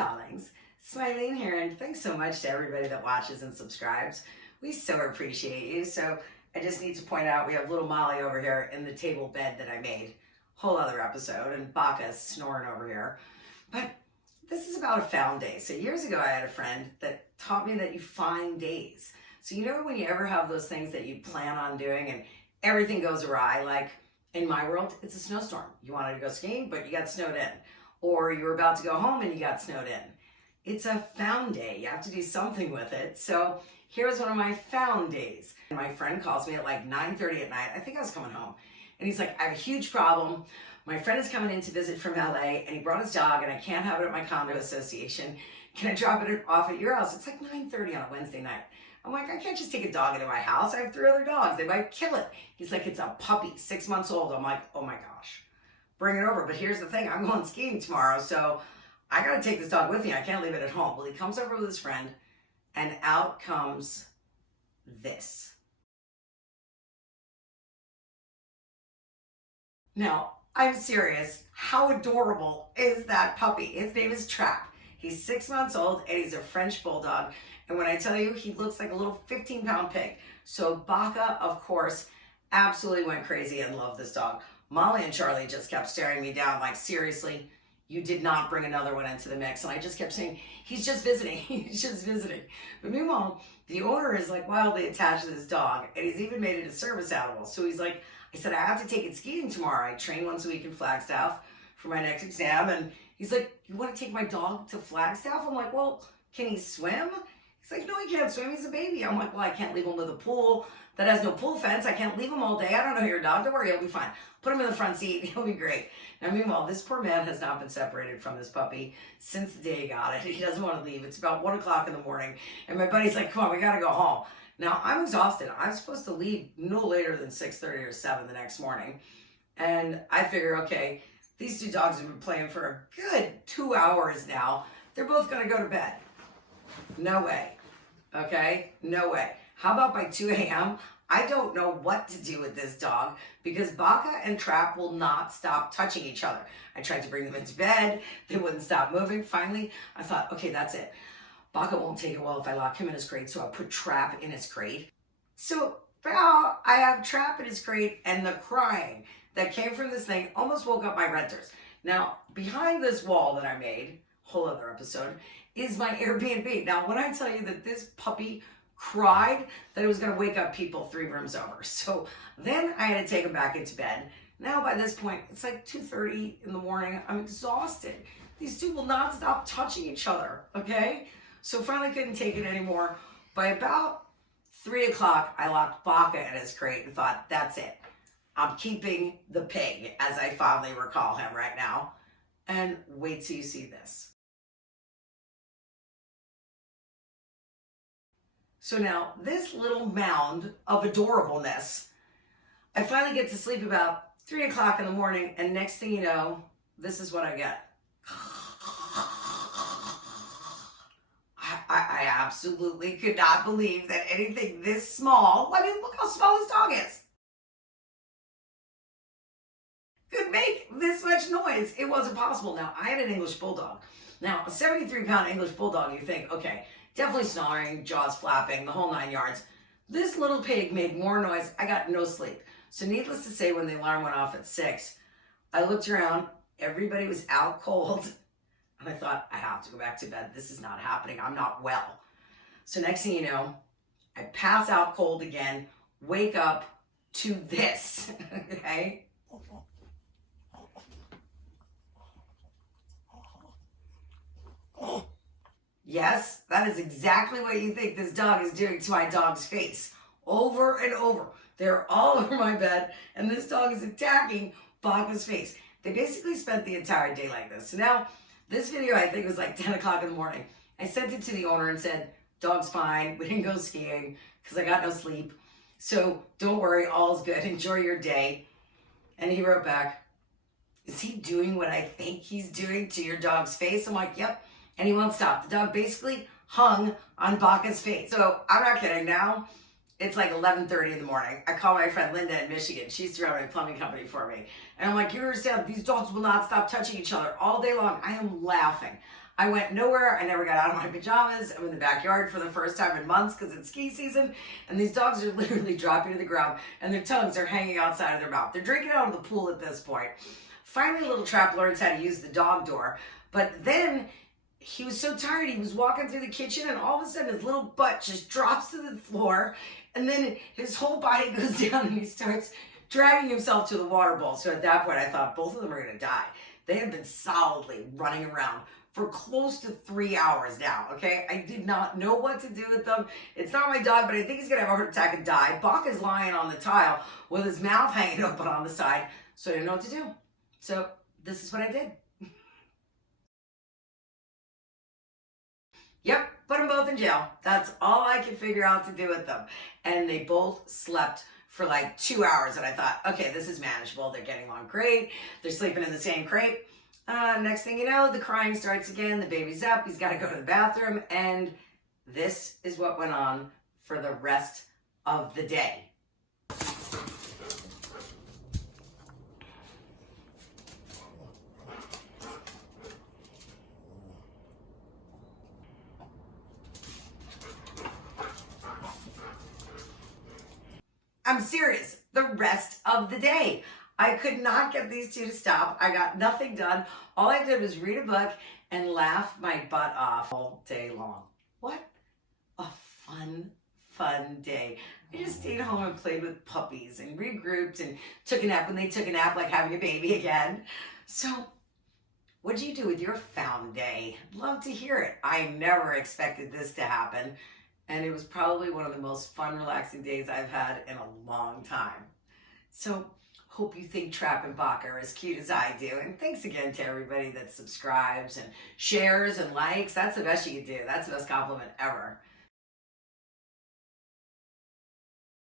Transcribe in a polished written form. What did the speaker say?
darlings. Smileen here, and thanks so much to everybody that watches and subscribes. We so appreciate you. So I just need to point out we have little Molly over here in the table bed that I made. Whole other episode, and Baka's snoring over here. But this is about a found day. So years ago I had a friend that taught me that you find days. So you know when you ever have those things that you plan on doing and everything goes awry, like in my world, it's a snowstorm. You wanted to go skiing, but you got snowed in. Or you were about to go home and you got snowed in. It's a found day. You have to do something with it. So here's one of my found days. My friend calls me at like 9:30 at night. I think I was coming home. And he's like, I have a huge problem. My friend is coming in to visit from LA and he brought his dog and I can't have it at my condo association. Can I drop it off at your house? It's like 9:30 on a Wednesday night. I'm like, I can't just take a dog into my house. I have 3 other dogs. They might kill it. He's like, it's a puppy, 6 months old. I'm like, oh my gosh, bring it over. But here's the thing, I'm going skiing tomorrow, so I got to take this dog with me. I can't leave it at home. Well, he comes over with his friend, and out comes this. Now, I'm serious. How adorable is that puppy? His name is Trap. He's 6 months old, and he's a French bulldog. And when I tell you, he looks like a little 15-pound pig. So Baka, of course, absolutely went crazy and loved this dog. Molly and Charlie just kept staring me down like, seriously, you did not bring another one into the mix. And I just kept saying, he's just visiting, he's just visiting. But meanwhile, the owner is like wildly attached to this dog, and he's even made it a service animal. So he's like, I said, I have to take it skiing tomorrow. I train once a week in Flagstaff for my next exam. And he's like, you want to take my dog to Flagstaff? I'm like, well, can he swim? He's like, no, he can't swim. He's a baby. I'm like, well, I can't leave him with a pool that has no pool fence. I can't leave him all day. I don't know your dog. Don't worry, he'll be fine. Put him in the front seat. He'll be great. Now, meanwhile, this poor man has not been separated from this puppy since the day he got it. He doesn't want to leave. It's about 1 o'clock in the morning. And my buddy's like, come on, we got to go home. Now, I'm exhausted. I'm supposed to leave no later than 6:30 or 7 the next morning. And I figure, okay, these 2 dogs have been playing for a good 2 hours now. They're both going to go to bed. No way. Okay? No way. How about by 2 a.m.? I don't know what to do with this dog because Baka and Trap will not stop touching each other. I tried to bring them into bed. They wouldn't stop moving. Finally, I thought, okay, that's it. Baka won't take it well if I lock him in his crate, so I put Trap in his crate. So now I have Trap in his crate, and the crying that came from this thing almost woke up my renters. Now, behind this wall that I made, whole other episode, is my Airbnb. Now, when I tell you that this puppy cried that it was going to wake up people 3 rooms over. So then I had to take him back into bed. Now by this point, it's like 2:30 in the morning. I'm exhausted. These 2 will not stop touching each other, okay? So finally couldn't take it anymore. By about 3 o'clock, I locked Baka in his crate and thought, that's it. I'm keeping the pig, as I fondly recall him right now. And wait till you see this. So now, this little mound of adorableness, I finally get to sleep about 3 o'clock in the morning, and next thing you know, this is what I get. I absolutely could not believe that anything this small, I mean, look how small this dog is, could make this much noise. It wasn't possible. Now, I had an English bulldog. Now, a 73-pound English bulldog, you think, okay, definitely snoring, jaws flapping, the whole 9 yards. This little pig made more noise. I got no sleep. So needless to say, when the alarm went off at 6, I looked around. Everybody was out cold. And I thought, I have to go back to bed. This is not happening. I'm not well. So next thing you know, I pass out cold again, wake up to this, okay? Yes, that is exactly what you think this dog is doing to my dog's face. Over and over. They're all over my bed, and this dog is attacking Baka's face. They basically spent the entire day like this. So now, this video I think was like 10 o'clock in the morning. I sent it to the owner and said, dog's fine. We didn't go skiing because I got no sleep. So don't worry, all's good. Enjoy your day. And he wrote back, is he doing what I think he's doing to your dog's face? I'm like, yep. And he won't stop. The dog basically hung on Baka's face. So I'm not kidding. Now it's like 11:30 in the morning. I call my friend Linda in Michigan. She's running a plumbing company for me. And I'm like, you understand, these dogs will not stop touching each other all day long. I am laughing. I went nowhere. I never got out of my pajamas. I'm in the backyard for the first time in months because it's ski season. And these dogs are literally dropping to the ground and their tongues are hanging outside of their mouth. They're drinking out of the pool at this point. Finally, little Trap learns how to use the dog door. But then he was so tired, he was walking through the kitchen and all of a sudden his little butt just drops to the floor and then his whole body goes down and he starts dragging himself to the water bowl. So at that point, I thought both of them are going to die. They had been solidly running around for close to 3 hours now, okay? I did not know what to do with them. It's not my dog, but I think he's going to have a heart attack and die. Bach is lying on the tile with his mouth hanging open on the side, so I didn't know what to do. So this is what I did. Yep, put them both in jail. That's all I could figure out to do with them. And they both slept for like 2 hours. And I thought, okay, this is manageable. They're getting along great. They're sleeping in the same crate. Next thing you know, the crying starts again. The baby's up. He's got to go to the bathroom. And this is what went on for the rest of the day. I'm serious, the rest of the day. I could not get these two to stop. I got nothing done. All I did was read a book and laugh my butt off all day long. What a fun day. I just stayed home and played with puppies and regrouped and took a nap when they took a nap, like having a baby again. So what did you do with your found day? I'd love to hear it. I never expected this to happen. And it was probably one of the most fun, relaxing days I've had in a long time. So hope you think Trap and Bach are as cute as I do. And thanks again to everybody that subscribes and shares and likes. That's the best you can do. That's the best compliment ever.